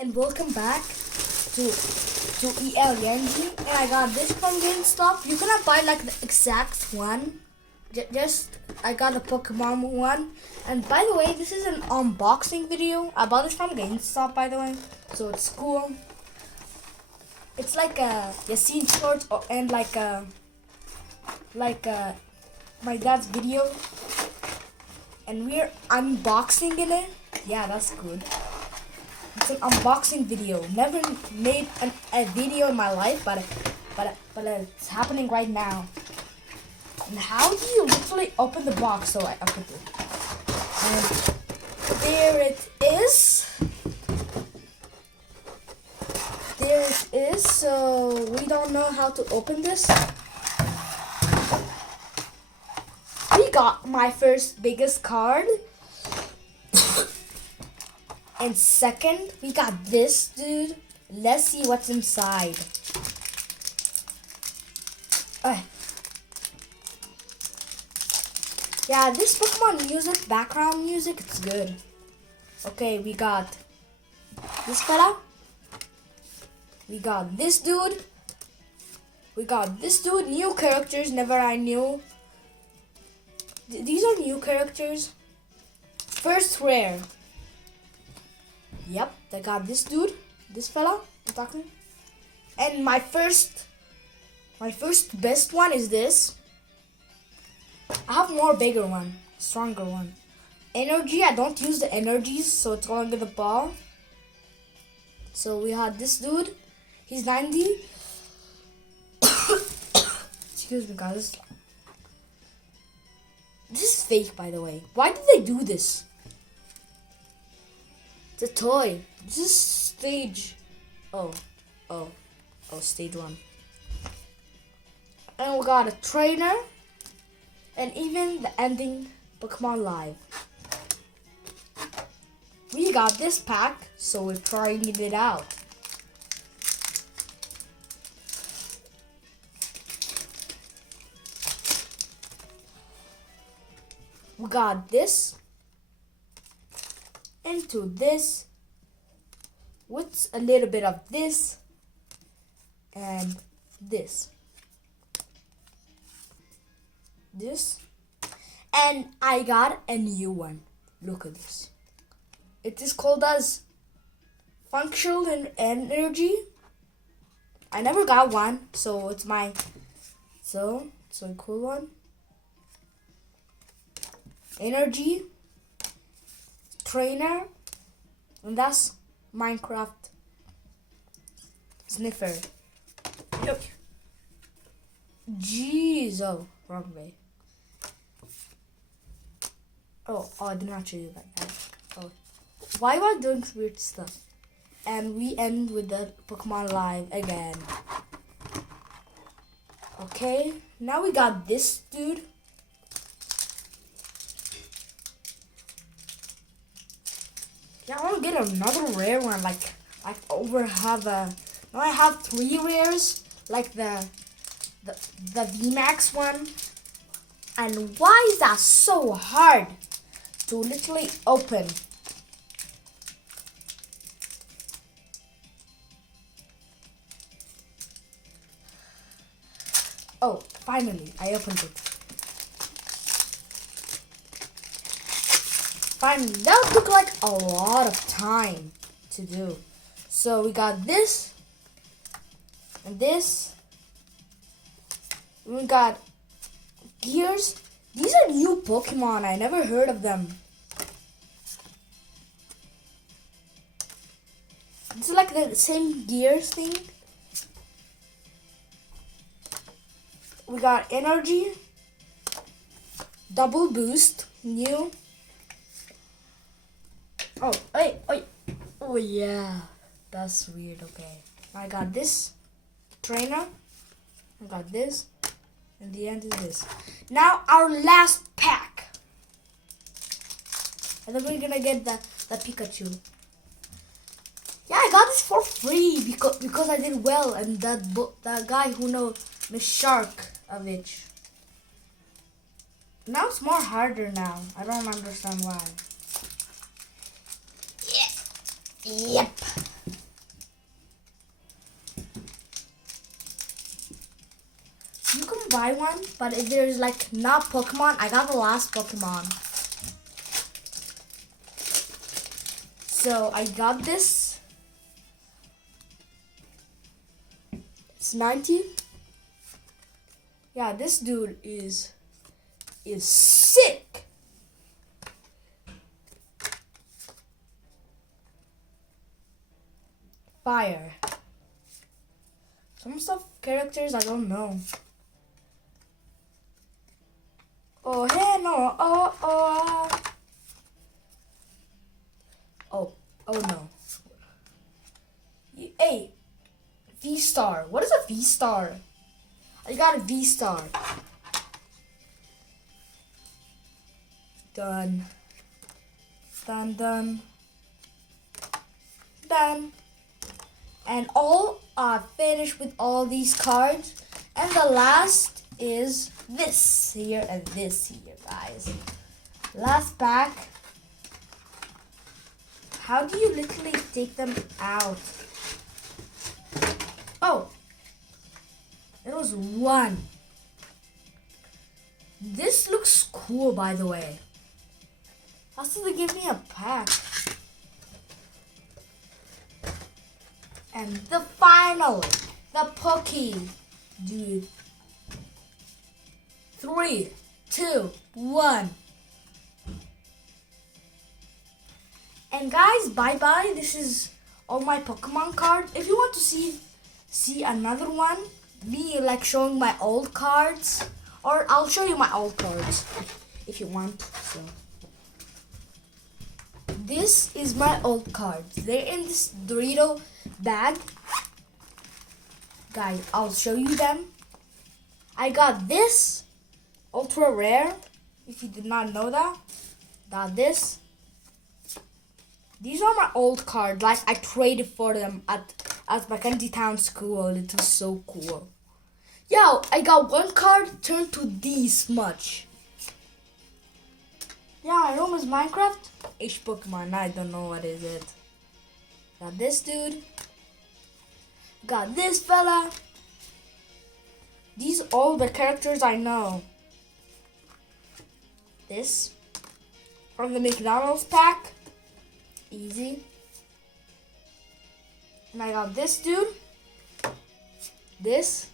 and welcome back to EL Genji. And I got this from GameStop. You cannot buy like the exact one. Just I got a Pokemon one. And by the way, this is an unboxing video. I bought this from GameStop, by the way, so it's cool. It's like a Yasin short and like my dad's video, and we're unboxing in it. Yeah, that's good. It's an unboxing video. Never made a video in my life, but it's happening right now. And how do you literally open the box? So I opened it, and there it is. There it is. So we don't know how to open this. We got my first biggest card. And second, we got this dude. Let's see what's inside. Yeah, this Pokemon music, background music, it's good. Okay, we got this fella. We got this dude. We got this dude. New characters, never I knew. These are new characters. First rare. Yep, I got this dude, this fella I'm talking. And my first best one is this. I have more bigger one, stronger one. Energy, I don't use the energies, so it's going to the ball. So we had this dude. He's 90. Excuse me, guys. This is fake, by the way. Why did they do this? It's a toy. This is stage. Oh, stage 1. And we got a trainer. And even the ending Pokemon Live. We got this pack, so we're trying it out. We got this. Into this with a little bit of this and this, and I got a new one. Look at this. It is called as functional and energy. I never got one, so it's my it's a cool one. Energy trainer, and that's Minecraft sniffer. Look. Jeez, wrong way. Oh, I did not show you that. Oh, why am I doing weird stuff? And we end with the Pokemon Live again. Okay, now we got this dude. Yeah, I want to get another rare one. Like I now I have 3 rares, like the VMAX one. And why is that so hard to literally open? Oh, finally, I opened it. Finally, that took like a lot of time to do. So we got this and this. We got gears. These are new Pokemon. I never heard of them. It's like the same gears thing. We got energy, double boost, new. Oh yeah, that's weird. Okay, I got this trainer. I got this, and the end is this. Now our last pack, and then we're gonna get the Pikachu. Yeah, I got this for free because I did well, and that guy who knows Miss Sharkovich. Now it's more harder now. I don't understand why. Yep. buy one. But if there's like not Pokemon, I got the last Pokemon. So I got this. It's 90. Yeah, this dude is sick. Fire. Some stuff characters I don't know. Oh hey no, oh no. Hey, V-Star. What is a V-Star? I got a V-Star. Done. Done, done. Done. And all are finished with all these cards. And the last is this here and this here, guys. Last pack. How do you literally take them out? Oh, it was one. This looks cool, by the way. How did they give me a pack? And the final, the Poké dude. 3, 2, 1. And guys, bye-bye. This is all my Pokemon cards. If you want to see another one, me like showing my old cards, or I'll show you my old cards if you want. So this is my old cards. They're in this Dorito bag. Guys, I'll show you them. I got this ultra rare, if you did not know that. Got this. These are my old cards. Like I traded for them at Mackenzie Town School. It was so cool. Yo, I got one card turned to this much. Yeah, my home is Minecraft. H Pokemon. I don't know what is it. Got this dude. Got this fella. These all the characters I know. This from the McDonald's pack. Easy. And I got this dude. This.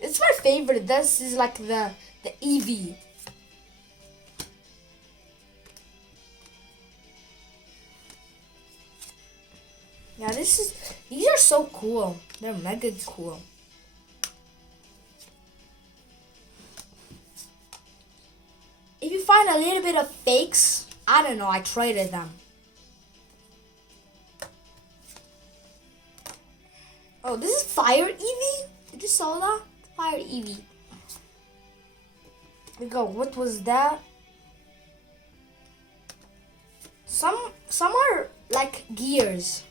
It's my favorite. This is like the Eevee. Yeah, these are so cool. They're mega cool. If you find a little bit of fakes, I don't know, I traded them. Oh, this is Fire Eevee? Did you saw that? Fire Eevee. We go, what was that? Some are like gears.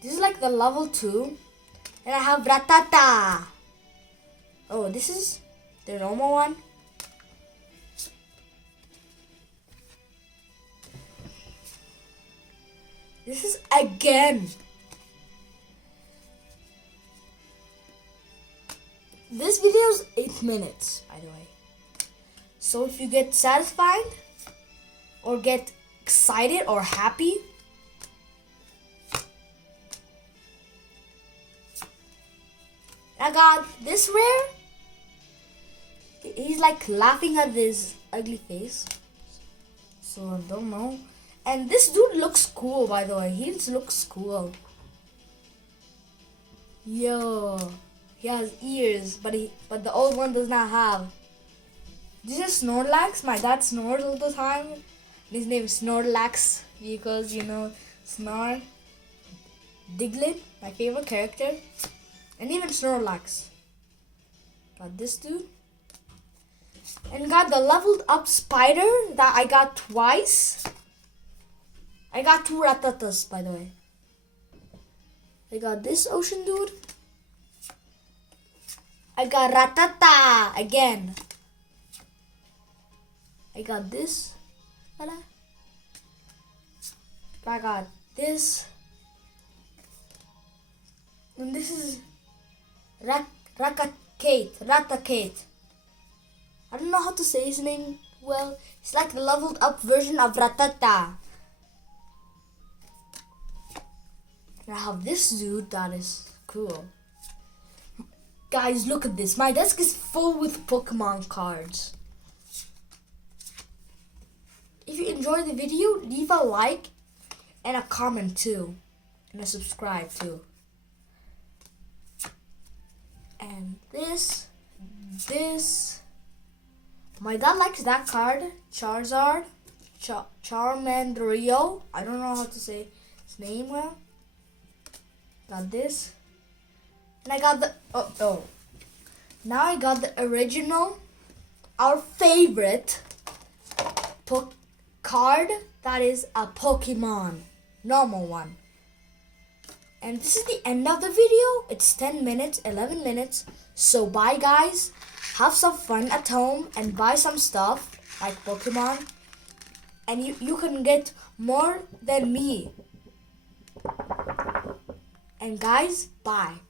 This is like the level 2. And I have Ratata. Oh, this is the normal one. This is again. This video is 8 minutes, by the way. So if you get satisfied or get excited or happy, I got this rare. He's like laughing at his ugly face. So I don't know. And this dude looks cool, by the way. He looks cool. Yo, he has ears, but the old one does not have. This is Snorlax. My dad snores all the time. His name is Snorlax because Snore. Diglett, my favorite character, and even Snorlax. Got this dude. And got the leveled up spider that I got twice. I got 2 Ratatas, by the way. I got this ocean dude. I got Ratata again. I got this fella. I got this. And this is Ratakate. I don't know how to say his name well. It's like the leveled up version of Ratata. And I have this dude that is cool. Guys, look at this. My desk is full with Pokemon cards. If you enjoyed the video, leave a like and a comment too. And a subscribe too. And this. My dad likes that card. Charizard. Charmander. I don't know how to say his name well. Got this. And I got the... Oh. Now I got the original. Our favorite card. That is a Pokemon. Normal one. And this is the end of the video. It's 10 minutes, 11 minutes. So bye guys. Have some fun at home and buy some stuff like Pokemon. And you can get more than me. And guys, bye.